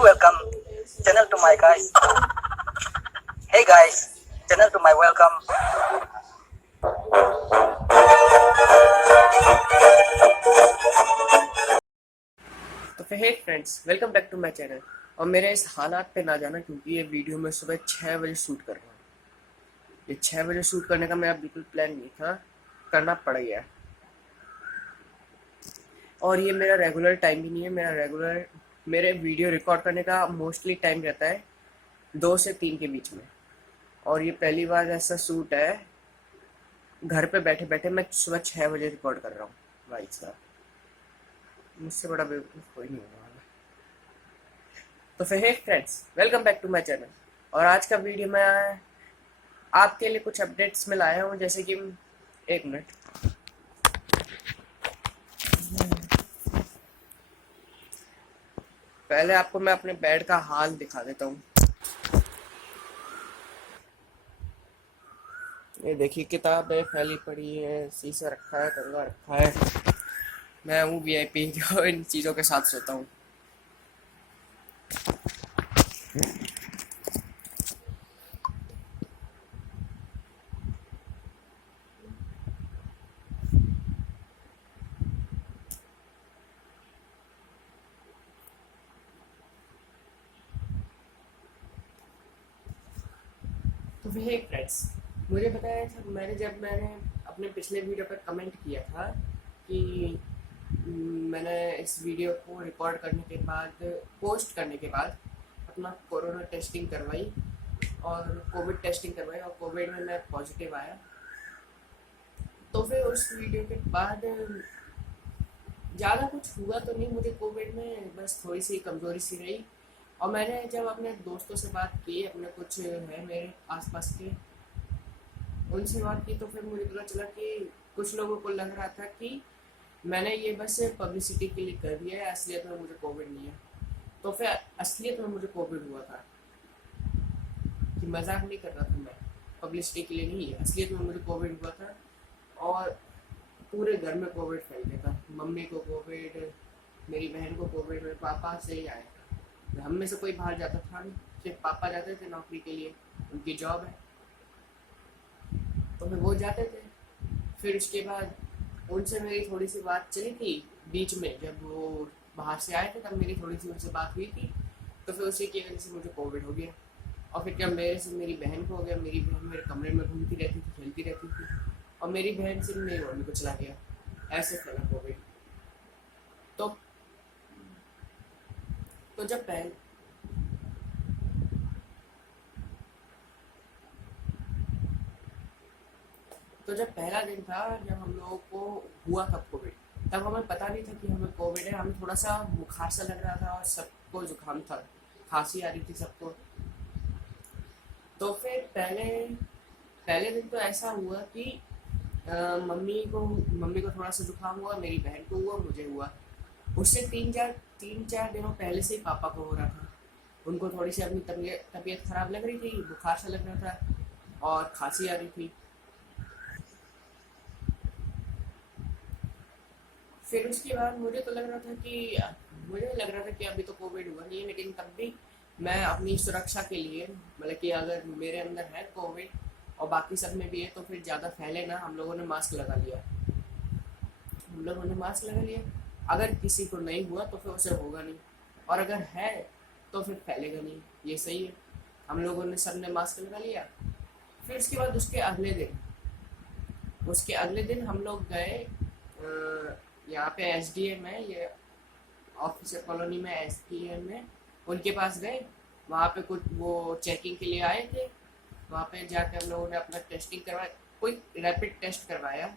welcome channel to my guys. Hey guys, channel to my welcome. तो फिर hey friends, welcome back to my channel. और मेरे इस हालात पे ना जाना, क्योंकि ये वीडियो मैं सुबह 6 बजे शूट कर रहा हूँ। ये 6 बजे शूट करने का मेरा बिल्कुल प्लान नहीं था, करना पड़ गया। और ये मेरा रेगुलर टाइम भी नहीं है। मेरे वीडियो रिकॉर्ड करने का मोस्टली टाइम रहता है 2 से 3 के बीच में। और ये पहली बार ऐसा शूट है घर पे बैठे बैठे मैं सुबह 6 बजे रिकॉर्ड कर रहा हूँ। भाई साहब, मुझसे बड़ा बेवकूफ़ कोई नहीं होने वाला। तो फिर hey friends, welcome back to my channel. और आज का वीडियो मैं आपके लिए कुछ अपडेट्स में लाया हूँ, जैसे कि एक मिनट, पहले आपको मैं अपने बेड का हाल दिखा देता हूँ। ये देखिए, किताबें फैली पड़ी है, शीशा रखा है, कंघा रखा है। मैं हूँ वीआईपी जो इन चीज़ों के साथ सोता हूँ। तो वही फ्रेंड्स, मुझे बताया था, मैंने अपने पिछले वीडियो पर कमेंट किया था कि मैंने इस वीडियो को रिकॉर्ड करने के बाद, पोस्ट करने के बाद अपना कोरोना टेस्टिंग करवाई और कोविड टेस्टिंग करवाई, और कोविड में मैं पॉजिटिव आया। तो फिर उस वीडियो के बाद ज़्यादा कुछ हुआ तो नहीं मुझे कोविड में, बस थोड़ी सी कमज़ोरी सी रही। और मैंने जब अपने दोस्तों से बात की, अपने कुछ है मेरे आसपास के, उनसे बात की, तो फिर मुझे पता चला कि कुछ लोगों को लग रहा था कि मैंने ये बस पब्लिसिटी के लिए कर दिया है, असलियत में मुझे कोविड नहीं है। तो फिर असलियत में मुझे कोविड हुआ था, कि मजाक नहीं कर रहा था मैं, पब्लिसिटी के लिए नहीं, असलियत में मुझे कोविड हुआ था। और पूरे घर में कोविड फैल गया था। मम्मी को कोविड, मेरी बहन को कोविड, मेरे पापा से ही आया था। हम में से कोई बाहर जाता था नहीं, सिर्फ पापा जाते थे नौकरी के लिए, उनकी जॉब है, तो फिर वो जाते थे। फिर उसके बाद उनसे मेरी थोड़ी सी बात चली थी बीच में, जब वो बाहर से आए थे तब मेरी थोड़ी सी उनसे बात हुई थी। तो फिर उसी की वजह से मुझे कोविड हो गया। और फिर जब मेरे से मेरी बहन को हो गया, मेरी बहन मेरे कमरे में घूमती रहती थी, खेलती रहती थी, और मेरी बहन से मेरी मम्मी को चला गया। ऐसे फैला कोविड। तो तो जब पहले तो जब पहला दिन था, जब हम लोगों को हुआ था कोविड, तब हमें पता नहीं था कि हमें कोविड है। हमें थोड़ा सा बुखार सा लग रहा था और सबको जुकाम था, खांसी आ रही थी सबको। तो फिर पहले पहले दिन तो ऐसा हुआ कि मम्मी को थोड़ा सा जुकाम हुआ, मेरी बहन को हुआ, मुझे हुआ। उससे 3-4 दिनों पहले से ही पापा को हो रहा था। उनको थोड़ी सी अपनी तबीयत खराब लग रही थी, बुखार सा लग रहा था और खांसी आ रही थी। फिर उसके बाद मुझे लग रहा था कि अभी तो कोविड हुआ नहीं है, लेकिन तब भी मैं अपनी सुरक्षा के लिए, मतलब कि अगर मेरे अंदर है कोविड और बाकी सब में भी है, तो फिर ज़्यादा फैले ना, हम लोगों ने मास्क लगा लिया। अगर किसी को नहीं हुआ तो फिर उसे होगा नहीं, और अगर है तो फिर फैलेगा नहीं। ये सही है। हम लोगों ने सब ने मास्क लगा लिया। फिर उसके बाद उसके अगले दिन हम लोग गए, यहाँ पे एसडीएम है, ये ऑफिसर कॉलोनी में एसडीएम है, उनके पास गए। वहाँ पे कुछ वो चेकिंग के लिए आए थे। वहाँ पे जाकर हम लोगों ने अपना टेस्टिंग करवाया, कोई रैपिड टेस्ट करवाया।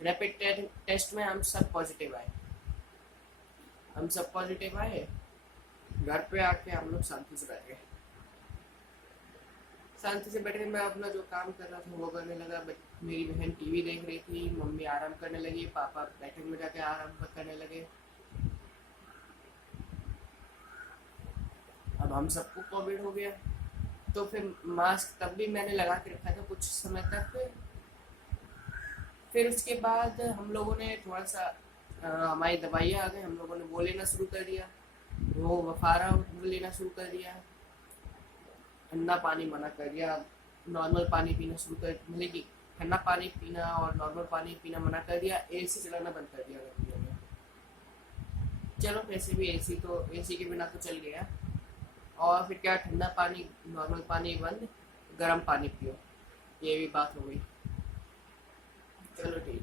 रैपिड टेस्ट में हम सब पॉजिटिव आए। घर पे आके हम लोग शांति से बैठ गए। मैं अपना जो काम कर रहा था वो करने लगा। मेरी बहन टीवी देख रही थी, मम्मी आराम करने लगी, पापा बैठक में जाके आराम करने लगे। अब हम सबको कोविड हो गया। तो फिर मास्क तब भी मैंने लगा के रखा था कुछ समय तक। फिर उसके बाद हम लोगों ने थोड़ा सा हमारी दवाइयाँ आ गई, हम लोगों ने वो लेना शुरू कर दिया। वो वफारा वो लेना शुरू कर दिया, ठंडा पानी मना कर दिया, नॉर्मल पानी पीना शुरू कर, मतलब कि ठंडा पानी पीना और नॉर्मल पानी पीना मना कर दिया, एसी चलाना बंद कर दिया गर्मियों में। चलो वैसे भी एसी तो एसी के बिना तो चल गया। और फिर क्या, ठंडा पानी नॉर्मल पानी बंद, गर्म पानी पियो, ये भी बात हो गई। चलो ठीक,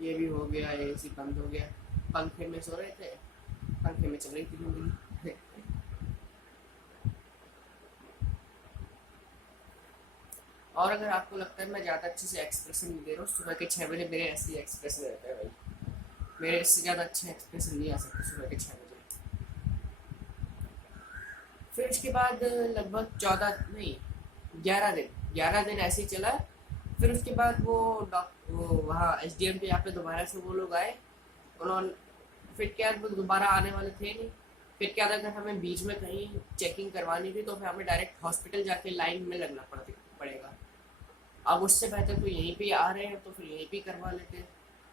ये भी हो गया, एसी बंद हो गया। पंखे में सो रहे थे, पंखे में चल रही थी जिंदगी। और अगर आपको लगता है मैं ज़्यादा अच्छे से एक्सप्रेशन नहीं दे रहा हूँ, सुबह के 6 बजे मेरे ऐसे ही एक्सप्रेशन रहता है भाई, मेरे इससे ज़्यादा अच्छे एक्सप्रेशन नहीं आ सकते सुबह के 6 बजे। फिर उसके बाद लगभग 14 नहीं 11 दिन ऐसे ही चला। फिर उसके बाद वो वहाँ SDM पे यहाँ पे दोबारा से वो लोग आए, उन्होंने फिर क्या, वो दोबारा आने वाले थे नहीं। फिर क्या था, अगर हमें बीच में कहीं चेकिंग करवानी थी तो फिर हमें डायरेक्ट हॉस्पिटल जाके लाइन में लगना पड़ेगा। अब उससे बेहतर तो यहीं पे आ रहे हैं तो फिर यहीं पे करवा लेते हैं,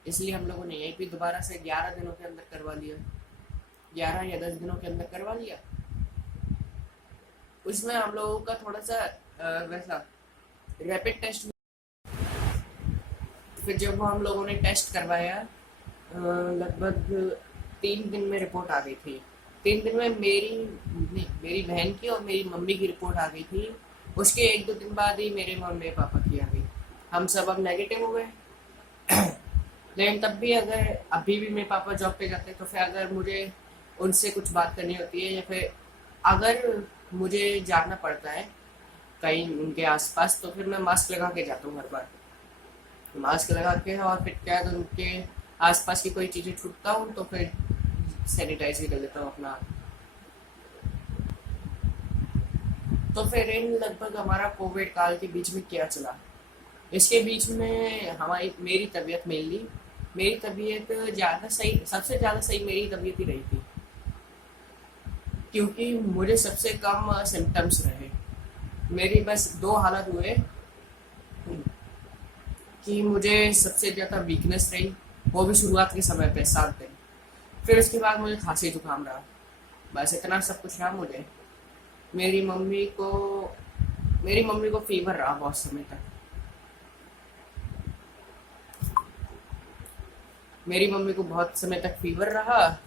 इसलिए हम लोगों ने यहीं पे दोबारा से 11 दिनों के अंदर करवा लिया, 11 या 10 दिनों के अंदर करवा लिया। उसमें हम लोगों का थोड़ा सा वैसा रैपिड टेस्ट। फिर जब वो हम लोगों ने टेस्ट करवाया, लगभग 3 दिन में रिपोर्ट आ गई थी। 3 दिन में मेरी बहन की और मेरी मम्मी की रिपोर्ट आ गई थी। उसके 1-2 दिन बाद ही मेरे मम्मी पापा की आ गई। हम सब अब नेगेटिव हो गए। लेकिन तब भी अगर अभी भी मेरे पापा जॉब पे जाते तो फिर अगर मुझे उनसे कुछ बात करनी होती है या फिर अगर मुझे जाना पड़ता है कहीं उनके आसपास, तो फिर मैं मास्क लगा के जाता हूँ हर बार, मास्क लगा के। और फिर क्या, अगर उनके आसपास की कोई चीज़ें छूटता हूँ तो फिर सैनिटाइज भी कर लेता हूँ अपना। तो फिर इन लगभग हमारा कोविड काल के बीच में क्या चला, इसके बीच में मेरी तबीयत ज़्यादा सही, सबसे ज़्यादा सही मेरी तबीयत ही रही थी, क्योंकि मुझे सबसे कम सिम्टम्स रहे। मेरी बस 2 हालत हुए कि मुझे सबसे ज़्यादा वीकनेस रही, वो भी शुरुआत के समय पे 7 दिन। फिर उसके बाद मुझे खांसी जुकाम रहा, बस इतना सब कुछ रहा मुझे। मेरी मम्मी को फीवर रहा बहुत समय तक। मेरी मम्मी को बहुत समय तक फीवर रहा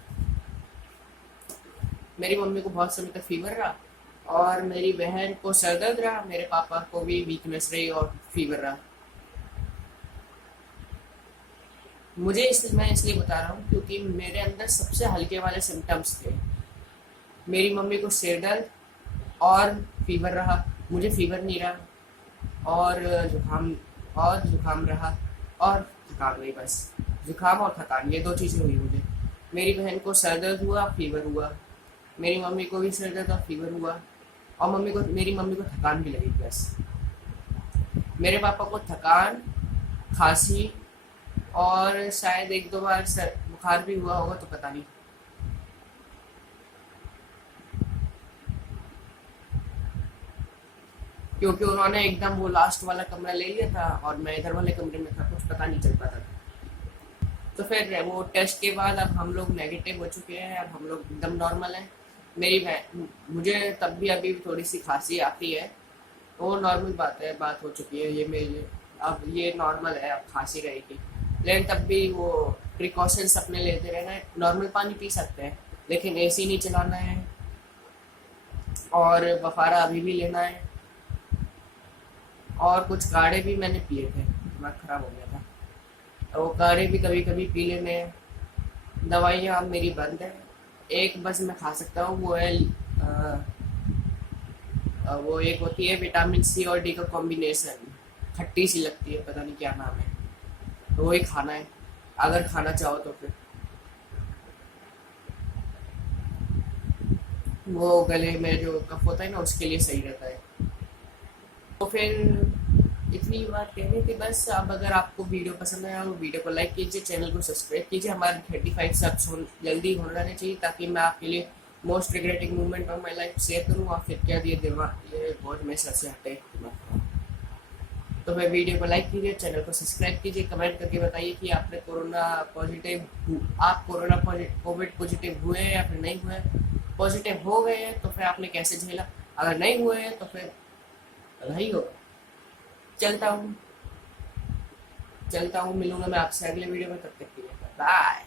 और मेरी बहन को सर दर्द रहा, मेरे पापा को भी वीकनेस रही और फीवर रहा। मैं इसलिए बता रहा हूँ क्योंकि मेरे अंदर सबसे हल्के वाले सिम्टम्स थे। मेरी मम्मी को सिर दर्द और फीवर रहा, मुझे फीवर नहीं रहा, और जुकाम रहा और थकान रही। बस जुकाम और थकान, ये 2 चीज़ें हुई मुझे। मेरी बहन को सर दर्द हुआ, फीवर हुआ, मेरी मम्मी को भी सर दर्द और फीवर हुआ, और मेरी मम्मी को थकान भी लगी। बस मेरे पापा को थकान, खांसी और शायद 1-2 बार सर बुखार भी हुआ होगा, तो पता नहीं। क्योंकि उन्होंने एकदम वो लास्ट वाला कमरा ले लिया था और मैं इधर वाले कमरे में था, कुछ पता नहीं चल पाता था। तो फिर वो टेस्ट के बाद अब हम लोग नेगेटिव हो चुके हैं, अब हम लोग एकदम नॉर्मल हैं। मुझे तब भी अभी थोड़ी सी खांसी आती है, वो नॉर्मल बात हो चुकी है, अब ये नॉर्मल है, अब खांसी रहेगी। लेकिन तब भी वो प्रिकॉशंस अपने लेते रहना है। नॉर्मल पानी पी सकते हैं लेकिन एसी नहीं चलाना है, और बफारा अभी भी लेना है। और कुछ काढ़े भी मैंने पिए थे, दिमाग खराब हो गया था, तो वो काढ़े भी कभी कभी पी लेने हैं। दवाइयाँ अब मेरी बंद है, एक बस मैं खा सकता हूँ, वो एक होती है विटामिन C और D का कॉम्बिनेशन, खट्टी सी लगती है, पता नहीं क्या नाम है, तो वही खाना है अगर खाना चाहो तो। फिर वो गले में जो कफ होता है ना, उसके लिए सही रहता है। तो फिर इतनी बात कहनी थी बस। अब अगर आपको वीडियो पसंद आया तो वीडियो को लाइक कीजिए, चैनल को सब्सक्राइब कीजिए। हमारे 35 सब्स जल्दी होने रहने चाहिए ताकि मैं आपके लिए most regretting moment of my life share करूँ, और फिर क्या दिए दिमाग ये बहुत में सर से हटे। तो मैं वीडियो को लाइक कीजिए, चैनल को सब्सक्राइब कीजिए, कमेंट करके बताइए कि आप कोविड पॉजिटिव हुए या फिर नहीं हुए। पॉजिटिव हो गए हैं तो फिर आपने कैसे झेला, अगर नहीं हुए हैं तो फिर नहीं होगा। चलता हूँ, मिलूंगा मैं आपसे अगले वीडियो में, तब तक के लिए बाय।